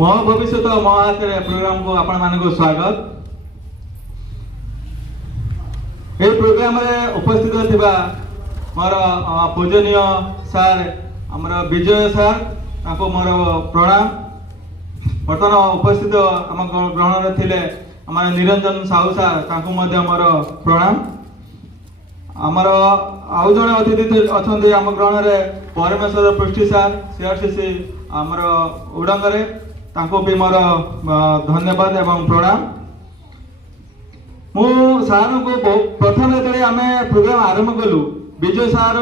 मो भविष्य मो हाथ प्रोग्राम को आपण मान स्वागत। ये प्रोग्राम रे उपस्थित थिबा मोर पूजनीय सार आमर विजय सार ताको मोर प्रणाम। बर्तमान उपस्थित आम ग्रहण रे थिले आमर निरंजन साहू सार ताको मध्य मोर प्रणाम। आमर आउ जणे अतिथि अछंती आम ग्रहण रे परमेश्वर पृष्टि सार सीआरसीसी आमर उडंग रे ताको भी मोर धन्यवाद एवं प्रणाम। मु सार को प्रथम जो आम प्रोग्राम आरंभ कलु विजय सार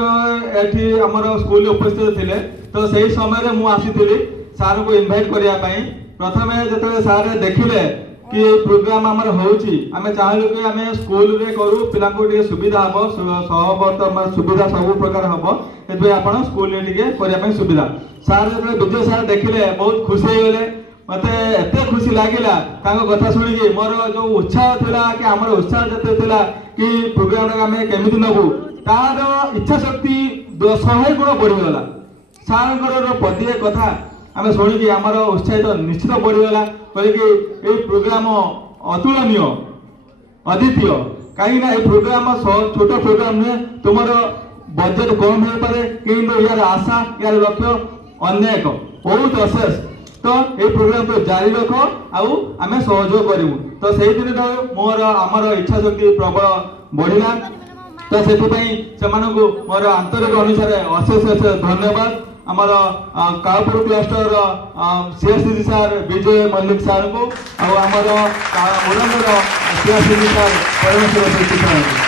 एठी हमर स्कूल उपस्थित थिले तो सही समय मु आसीथिली सार को इनवाइट करिया पई। प्रथमे जते सार देखिले कि प्रोग्राम हमर होउची आमे चाहलु कि आमे स्कूल रे करू पिला को टिके सुविधा हबो सहवर्त सुविधा सब प्रकार हबो एबे आपण स्कूल रे टिके करिया पई सुविधा। सार जते विजय सार देखिले बहुत खुशी हो गेले। मते एते खुशी लागिला तांको कथा सुनि कि मोर जो उत्साह थिला कि हमर उत्साह जते थिला कि प्रोग्राम रे आमे केमिति नबु तार इच्छा शक्ति 100 गुण बढ़ी गला। सारंकर पदिए कथा आमे सुनि कि हमर उत्साहित निश्चित बढ़ी गला कहले कि ए प्रोग्राम अतुलनीय अद्वितीय कहीं ना ए प्रोग्राम छोट प्रोग्राम ने तुमर बजेट कम हो पारे किंतु यार आशा यार लक्ष्य अनेक बहुत अशेष। तो ये प्रोग्राम तो जारी रख आउ आमे सहयोग करू। तो से दिन मोर आमर इच्छा शक्ति प्रबल बढ़िला। तो से मोर आंतरिक अनुसार अशेष अशेष धन्यवाद। आमर कापुर क्लस्टर सीआरसीसी सार विजय मल्लिक सार को आमर उड़ंगर सीआरसीसी सार परमेश्वर सार को।